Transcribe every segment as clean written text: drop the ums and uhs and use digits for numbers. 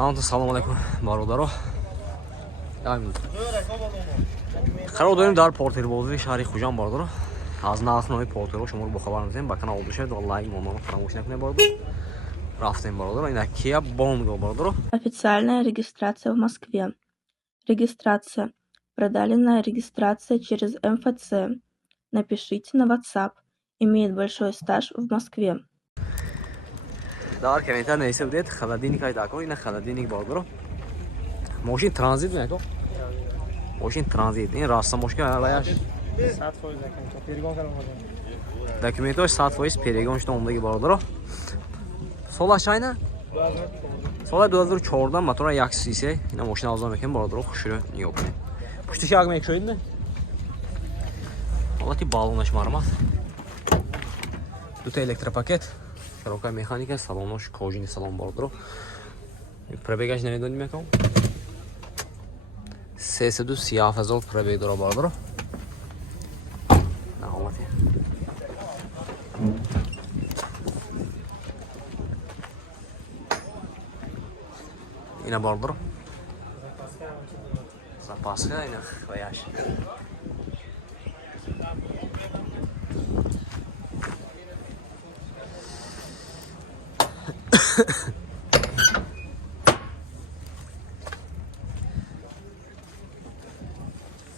Hammaga salom alaykum barodaро. Қарор дорем дар портербозии шаҳри Хужанд бародаро. Аз нархнои портеро шуморо бохабар мезанем. Ба канал обдошед ва лайк монро фаромӯш накунед бародаро. Рафтем бародаро. Ина Kia Bongo бародаро. Официальная регистрация в Москве. Регистрация. Продалинная регистрация через МФЦ. Напишите на WhatsApp. Имеет большой стаж в Москве. Дар комментарий нависа будед холодильник айдако. Ина холодильник бародаро. Машин транзит мето. Машин транзит. Ин раста мошка ваяш 100% перегон кардам. документош 100% перегон шуда омдаги бародаро. Солаш чайна? Соли 2014 мотора 133. Ина машина арзон мекунем бародаро. Хушро нигоҳ кунед. Пуштиш як мекшоидме? Ҳолати балонаш мармат. Дута электропакет. Коробка механика, салонош кожини салон бародаро. Пробегаш намедоним мекунам. 337,000 пробег дора бародаро. На ҳолати. Ина бародаро. Запаска ина хваяш.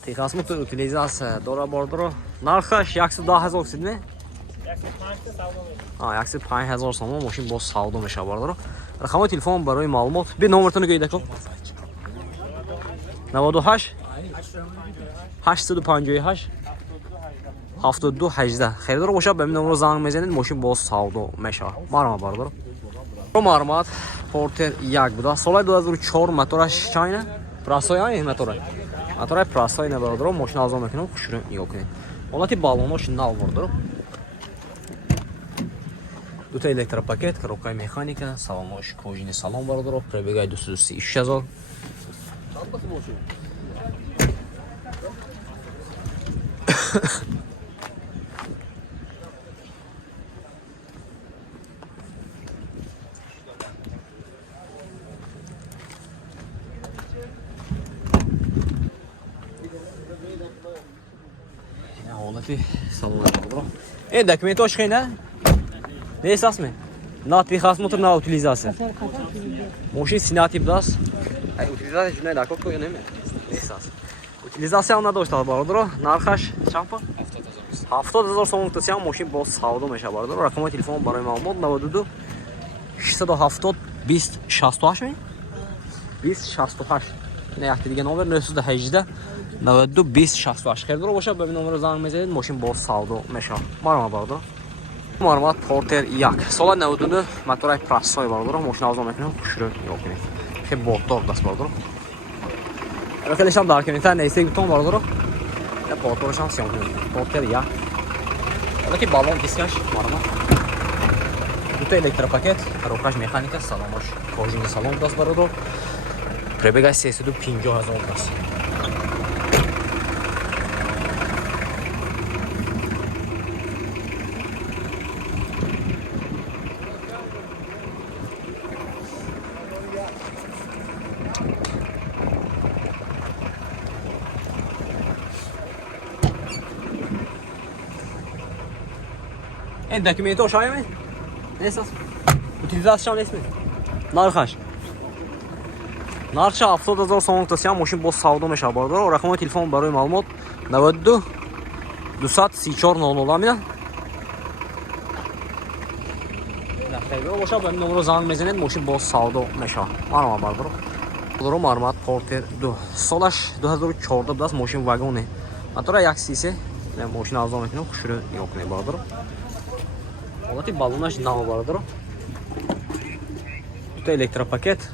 Техасмут утилизация дора бародаро. Нархаш 110,000 сидме? 105,000 сомон машин боз савдо мешава бародаро. Рақамои телефон барои маълумот. Би номертон гӯед ако. 98 858 7218. Херидор бошад ба ин номеро занг мезанед, машин боз савдо мешава. Марҳамат бародаро. Марҳамат. Портер 1 буда. Соли 2004 мотораш чайна? Прасояни мотора. Мотора прасояни бародаро. Машин арзон мекунам. Хушро нигоҳ кунед. Ҳолати балонош нав бародаро. Дута электропакет, коробка механика, салонош кожини салон бародаро. Пробегаи 236,000. Ҳолати салон бародаро. Документош хина? Не эсасме? На техосмотр, на утилизация. Машин снятый бдас. Утилизация жуна да коко неме. Не эсас. Утилизация он надошта бародаро. Нархаш чампа? 70,000 сомон тасиам машин боз савдо мешава бародаро. Рақамои телефон барои маълумот 92 670 20 68 ми? 20 68. Не яхти дига номер 918 92 20 68. Херидор бошад ба ин номеро занг мезанед, машин боз савдо мешава. Марҳамат бародаро. Марҳамат. Портер 1. Соли 92 мотораи прасои бародаро. Машина арзон мекунам. Хушро нигоҳ кунед. Хеле ботор даст бародаро. Хелешам дар комментарий нависед бутон бародаро. Я поторашам сиём кунед. Портер 1. Ҳолати балон дискаш марҳамат. Дута электропакет, коробкаш механика, салонош кожини салон даст бародаро. Пробегаи 350,000 даст. Ин документош аяме? Несас. Утилизациям несме? Нархаш. Нархша 70,000 сомон тасиам машин боз савдо мешава бародаро. Рақамои телефон барои маълумот 92 234 00 мина. Херидор бошад ба ин номеро занг мезанед, машин боз савдо мешава. Марҳамат бародаро. Бародаро марҳамат. Портер 2. Солаш 2014 даст, машин вагоне. Мотора 133. Машин арзон мекунам. Хушро нигоҳ кунед бародаро. Ҳолати балонаш нав бародаро. Дута электропакет,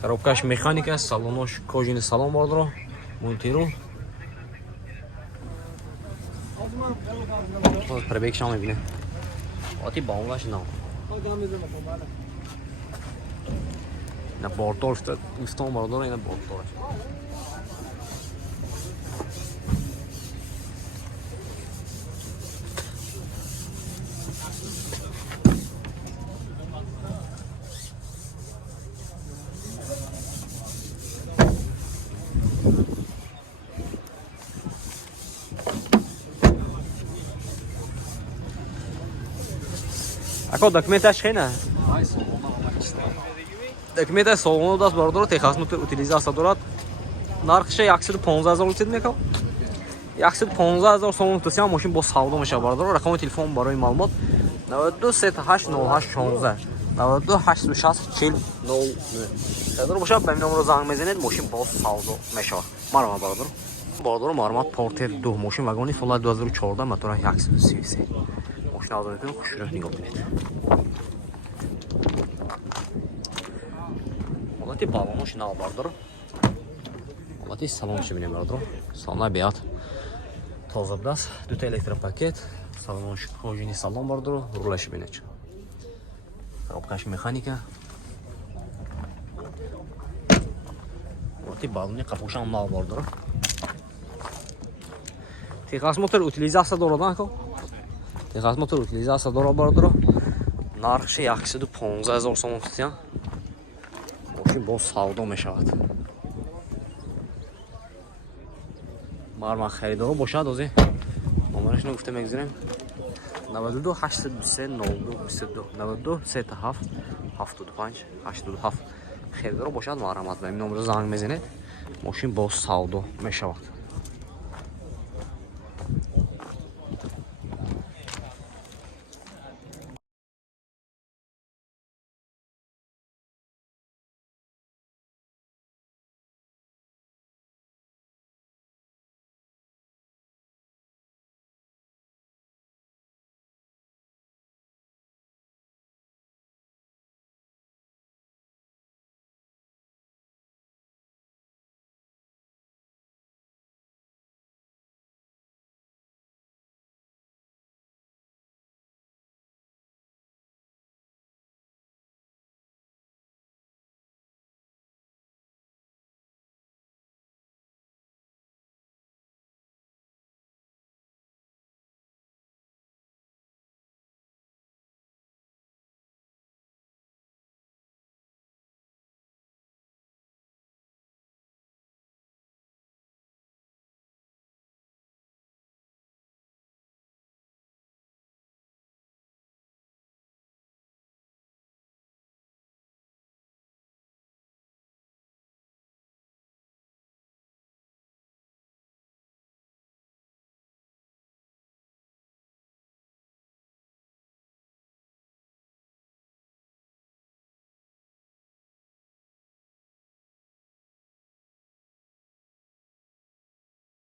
коробкаш механика, салонош кожини салон бародаро. Монтиру. Пробег шам мебинед. Ҳолати балонаш нав. Ина бортор уфтон бародаро. Ина бортораш. Ако документаш хена? Документа салону даст бардор техасмут утилизация дорад. Нархша 115 000 литр мекал. 115 000 сомон тусям машин бо савдо меша бардор. Рақами телефон барои маълумот 92 38 08 16 92 86 40 0. Бардор боша ба номер занг мезанед машин бо савдо меша. Марма бардор. Бардор мармат Porter 2 машин вагони соли 2014 мотора 133. Машин авдонитон хушрӯ нигоҳ кунед. Ҳолати балонаш нав бардор. Ҳолати салонаш бинем бардор. Салона биат. Тоза будас. Дута электропакет. Салонаш кожини салон бардор. Рулаш бинеч. Коробкаш механика. Ҳолати балони қафошам нав бардор. Техас мотор утилизация дорад нако. Техас мотор утилизация дорад бардор. Нархш 115 000 сомон тусям. Машин бо савдо мешавад. Марма харидор бошад ози. Номераш гуфта мегзарем. 92 823 02 22 92 37 75 87. Харидор бошад марҳамат ба ин номер занг мезанед. Машин бо савдо мешавад.